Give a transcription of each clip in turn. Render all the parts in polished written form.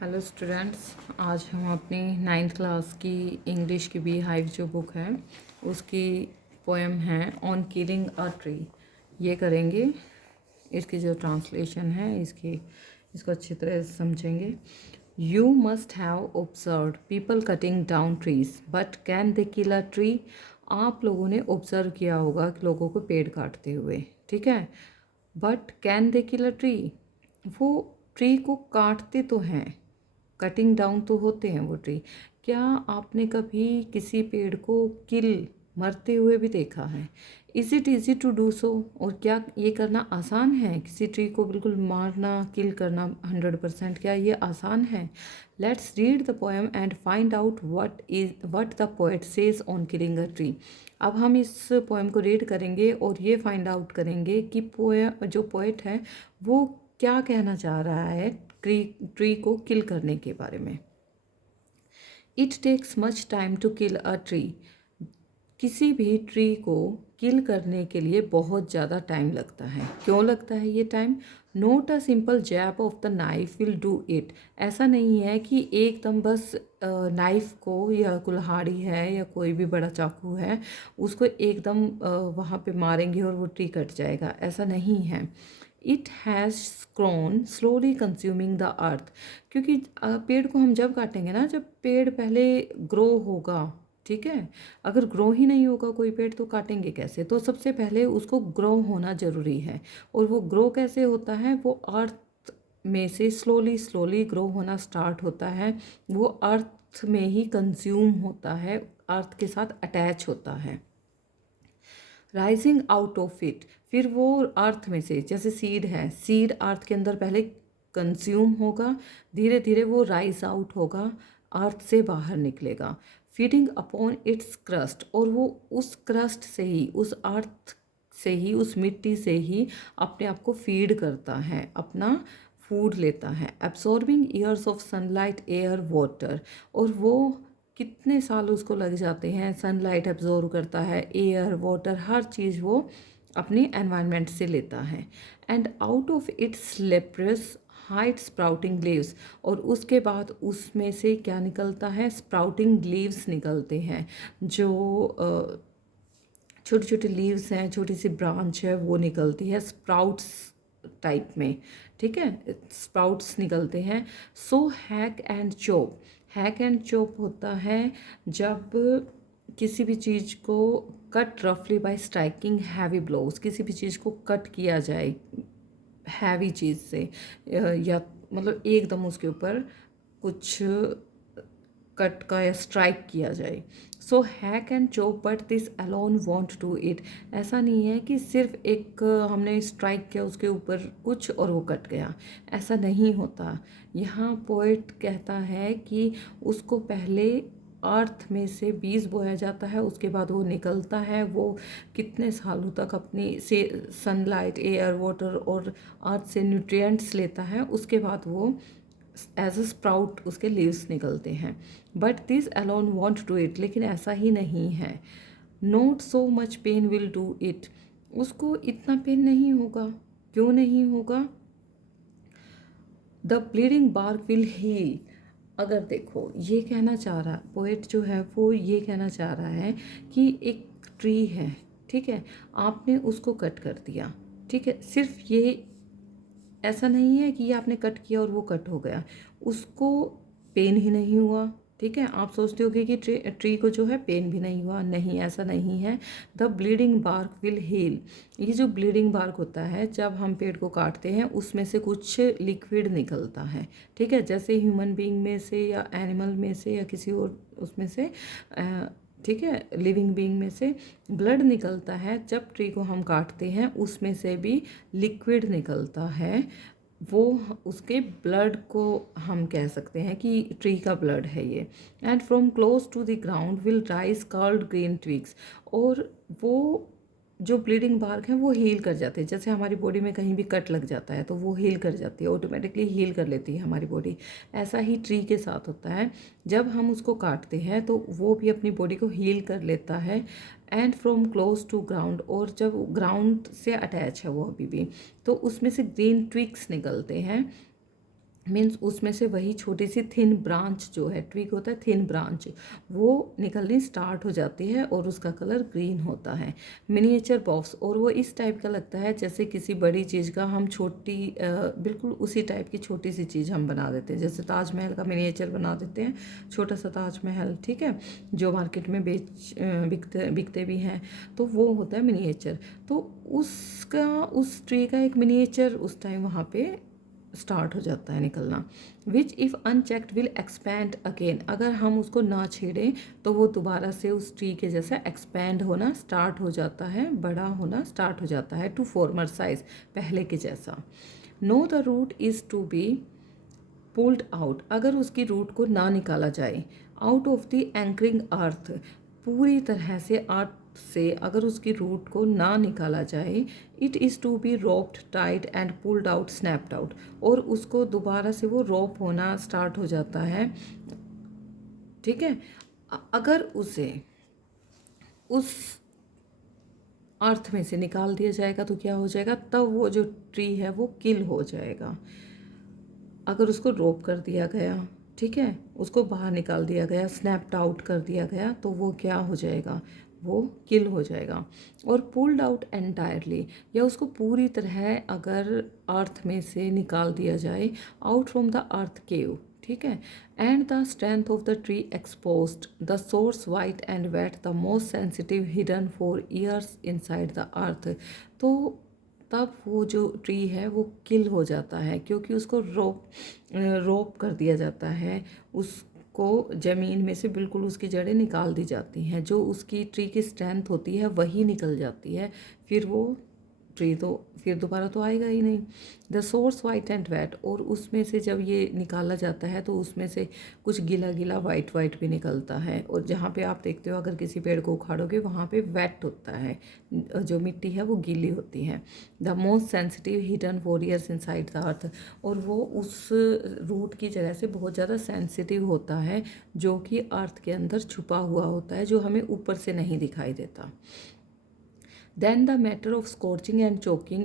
Hello students, आज हम अपनी 9th क्लास की इंग्लिश की बी हाइव जो बुक है उसकी पोएम है ऑन किलिंग अ ट्री, ये करेंगे। इसकी जो ट्रांसलेशन है इसको अच्छी तरह से समझेंगे। You must have observed people cutting down trees but can they kill a tree. आप लोगों ने ऑब्जर्व किया होगा कि लोगों को पेड़ काटते हुए, ठीक है। But can they kill a tree, वो ट्री को काटते तो हैं, कटिंग डाउन तो होते हैं वो ट्री। क्या आपने कभी किसी पेड़ को किल, मरते हुए भी देखा है? Is it easy to do so, और क्या ये करना आसान है? किसी ट्री को बिल्कुल मारना, किल करना 100%, क्या ये आसान है? Let's read the poem and find out what the poet says on killing a tree. अब हम इस पोएम को रीड करेंगे और ये फाइंड आउट करेंगे कि जो पोएट है वो क्या कहना चाह रहा है ट्री को किल करने के बारे में। It takes much time to kill a tree. किसी भी ट्री को किल करने के लिए बहुत ज़्यादा टाइम लगता है। क्यों लगता है ये time? Not a simple jab of the knife will do it. ऐसा नहीं है कि एकदम बस नाइफ को, या कुल्हाड़ी है या कोई भी बड़ा चाकू है, उसको एकदम वहाँ पे मारेंगे और वो ट्री कट जाएगा, ऐसा नहीं है। It has grown slowly consuming the earth. क्योंकि पेड़ को हम जब काटेंगे ना, जब पेड़ पहले ग्रो होगा, ठीक है। अगर ग्रो ही नहीं होगा कोई पेड़ तो काटेंगे कैसे? तो सबसे पहले उसको ग्रो होना ज़रूरी है। और वो ग्रो कैसे होता है? वो अर्थ में से स्लोली स्लोली ग्रो होना स्टार्ट होता है। वो अर्थ में ही कंज्यूम होता है, अर्थ के साथ अटैच होता है। राइजिंग आउट ऑफ इट, फिर वो अर्थ में से, जैसे सीड है, सीड अर्थ के अंदर पहले कंज्यूम होगा, धीरे धीरे वो राइज आउट होगा, अर्थ से बाहर निकलेगा। फीडिंग अपॉन इट्स क्रस्ट, और वो उस क्रस्ट से ही, उस अर्थ से ही, उस मिट्टी से ही अपने आप को फीड करता है, अपना फूड लेता है। Absorbing years of sunlight, air, water, और वो कितने साल उसको लग जाते हैं, सनलाइट एब्जॉर्व करता है, एयर, वाटर, हर चीज़ वो अपने एनवायरनमेंट से लेता है। And out of its leprous height sprouting leaves, और उसके बाद उसमें से क्या निकलता है? स्प्राउटिंग लीव्स निकलते हैं। जो छोटे छोटे लीव्स हैं, छोटी सी ब्रांच है, वो निकलती है स्प्राउट्स टाइप में, ठीक है, स्प्राउट्स निकलते हैं। So hack and chop, hack and chop होता है जब किसी भी चीज़ को कट रफली बाय स्ट्राइकिंग हैवी ब्लोज, किसी भी चीज़ को कट किया जाए हैवी चीज़ से, या मतलब एकदम उसके ऊपर कुछ कट का या स्ट्राइक किया जाए। So hack and chop but this alone won't do it. ऐसा नहीं है कि सिर्फ एक हमने स्ट्राइक किया उसके ऊपर कुछ और वो कट गया, ऐसा नहीं होता। यहाँ पोएट कहता है कि उसको पहले अर्थ में से बीज बोया जाता है, उसके बाद वो निकलता है, वो कितने सालों तक अपनी से सनलाइट, एयर, वाटर और अर्थ से न्यूट्रिएंट्स लेता है, उसके बाद वो एज अ स्प्राउट उसके लीव्स निकलते हैं। But this alone won't do it, लेकिन ऐसा ही नहीं है। Not so much pain will do it, उसको इतना पेन नहीं होगा। क्यों नहीं होगा? The bleeding bark will heal. अगर देखो, ये कहना चाह रहा पोएट जो है वो ये कहना चाह रहा है कि एक ट्री है, ठीक है, आपने उसको कट कर दिया, ठीक है, सिर्फ ये ऐसा नहीं है कि ये आपने कट किया और वो कट हो गया, उसको पेन ही नहीं हुआ, ठीक है। आप सोचते होगे कि ट्री को जो है पेन भी नहीं हुआ, नहीं, ऐसा नहीं है। The bleeding bark will heal, ये जो ब्लीडिंग बार्क होता है, जब हम पेड़ को काटते हैं उसमें से कुछ लिक्विड निकलता है, ठीक है, जैसे ह्यूमन बीइंग में से या एनिमल में से या किसी और उसमें से, ठीक है, लिविंग बीइंग में से ब्लड निकलता है। जब ट्री को हम काटते हैं उसमें से भी लिक्विड निकलता है, वो उसके ब्लड को हम कह सकते हैं कि ट्री का ब्लड है ये। And from close to the ground will rise curled green twigs, और वो जो ब्लीडिंग बार्क है वो हील कर जाते हैं। जैसे हमारी बॉडी में कहीं भी कट लग जाता है तो वो हील कर जाती है, ऑटोमेटिकली हील कर लेती है हमारी बॉडी। ऐसा ही ट्री के साथ होता है, जब हम उसको काटते हैं तो वो भी अपनी बॉडी को हील कर लेता है। And from close to ground, और जब ग्राउंड से अटैच है वो अभी भी, तो उसमें से ग्रीन ट्विग्स निकलते हैं, मीन्स उसमें से वही छोटी सी थिन ब्रांच जो है, ट्विग होता है थिन ब्रांच, वो निकलनी स्टार्ट हो जाती है और उसका कलर ग्रीन होता है। मिनिएचर बॉक्स, और वो इस टाइप का लगता है जैसे किसी बड़ी चीज़ का हम छोटी बिल्कुल उसी टाइप की छोटी सी चीज़ हम बना देते हैं, जैसे ताजमहल का मिनिएचर बना देते हैं, छोटा सा ताजमहल, ठीक है, जो मार्केट में बिकते भी हैं, तो वो होता है मिनिएचर। तो उसका, उस ट्री का एक मिनिएचर उस टाइम वहाँ पे स्टार्ट हो जाता है निकलना। Which if unchecked will expand again, अगर हम उसको ना छेड़ें तो वो दोबारा से उस ट्री के जैसा एक्सपैंड होना स्टार्ट हो जाता है, बड़ा होना स्टार्ट हो जाता है, टू फॉर्मर साइज, पहले के जैसा। No the root is to be pulled out, अगर उसकी रूट को ना निकाला जाए, out of the anchoring earth, पूरी तरह से अर्थ से अगर उसकी रूट को ना निकाला जाए, it is to be roped tight and pulled out snapped out, और उसको दोबारा से वो रोप होना स्टार्ट हो जाता है, ठीक है। अगर उसे उस अर्थ में से निकाल दिया जाएगा तो क्या हो जाएगा, तब वो जो ट्री है वो किल हो जाएगा। अगर उसको रोप कर दिया गया, ठीक है, उसको बाहर निकाल दिया गया, स्नैप्ड आउट कर दिया गया, तो वो क्या हो जाएगा, वो किल हो जाएगा। और पुल्ड आउट एंटायरली, या उसको पूरी तरह अगर अर्थ में से निकाल दिया जाए, out from the earth cave, ठीक है, and the strength of the tree exposed, the source white and wet, the most sensitive hidden for years inside the earth, तो तब वो जो ट्री है वो किल हो जाता है, क्योंकि उसको रोप कर दिया जाता है, उसको ज़मीन में से बिल्कुल उसकी जड़ें निकाल दी जाती हैं, जो उसकी ट्री की स्ट्रेंथ होती है वही निकल जाती है, फिर वो ट्री तो फिर दोबारा तो आएगा ही नहीं। The source white and wet, और उसमें से जब ये निकाला जाता है तो उसमें से कुछ गीला गीला वाइट वाइट भी निकलता है, और जहाँ पे आप देखते हो अगर किसी पेड़ को उखाड़ोगे वहाँ पे वेट होता है, जो मिट्टी है वो गीली होती है। The most sensitive hidden warriors inside the अर्थ, और वो उस रूट की जगह से बहुत ज़्यादा सेंसिटिव होता है, जो कि अर्थ के अंदर छुपा हुआ होता है, जो हमें ऊपर से नहीं दिखाई देता। Then the matter of scorching and choking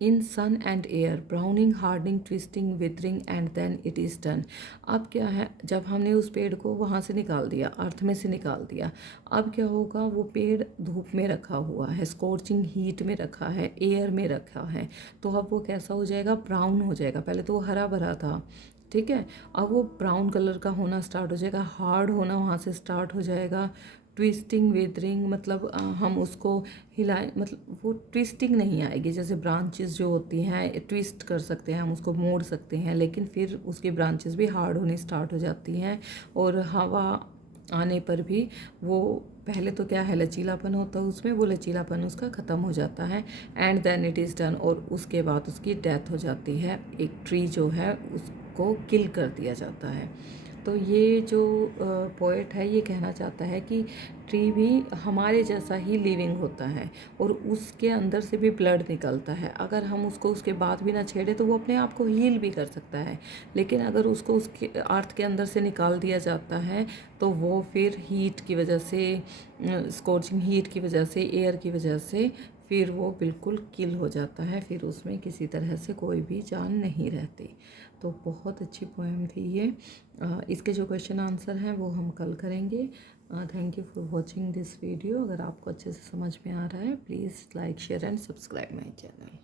in sun and air, browning, hardening, twisting, withering, and then it is done. अब क्या है, जब हमने उस पेड़ को वहाँ से निकाल दिया, अर्थ में से निकाल दिया, अब क्या होगा, वो पेड़ धूप में रखा हुआ है, स्कॉर्चिंग हीट में रखा है, एयर में रखा है, तो अब वो कैसा हो जाएगा, ब्राउन हो जाएगा। पहले तो वो हरा भरा था, ठीक है, अब वो ब्राउन कलर का होना स्टार्ट हो जाएगा, हार्ड होना वहाँ से स्टार्ट हो जाएगा। ट्विस्टिंग वेदरिंग, मतलब हम उसको हिलाएं, मतलब वो ट्विस्टिंग नहीं आएगी, जैसे ब्रांचेस जो होती हैं ट्विस्ट कर सकते हैं हम, उसको मोड़ सकते हैं, लेकिन फिर उसकी ब्रांचेस भी हार्ड होनी स्टार्ट हो जाती हैं, और हवा आने पर भी वो, पहले तो क्या है लचीलापन होता है उसमें, वो लचीलापन उसका ख़त्म हो जाता है, and then it is done, और उसके बाद उसकी डेथ हो जाती है, एक ट्री जो है उसको किल कर दिया जाता है। तो ये जो पोएट है ये कहना चाहता है कि ट्री भी हमारे जैसा ही लिविंग होता है, और उसके अंदर से भी ब्लड निकलता है, अगर हम उसको उसके बाद भी ना छेड़े तो वो अपने आप को हील भी कर सकता है, लेकिन अगर उसको उसके अर्थ के अंदर से निकाल दिया जाता है तो वो फिर हीट की वजह से, स्कॉचिंग हीट की वजह से, एयर की वजह से फिर वो बिल्कुल किल हो जाता है, फिर उसमें किसी तरह से कोई भी जान नहीं रहती। तो बहुत अच्छी पोएम थी ये। इसके जो क्वेश्चन आंसर हैं वो हम कल करेंगे। Thank you for watching this video. अगर आपको अच्छे से समझ में आ रहा है please like share and subscribe my channel.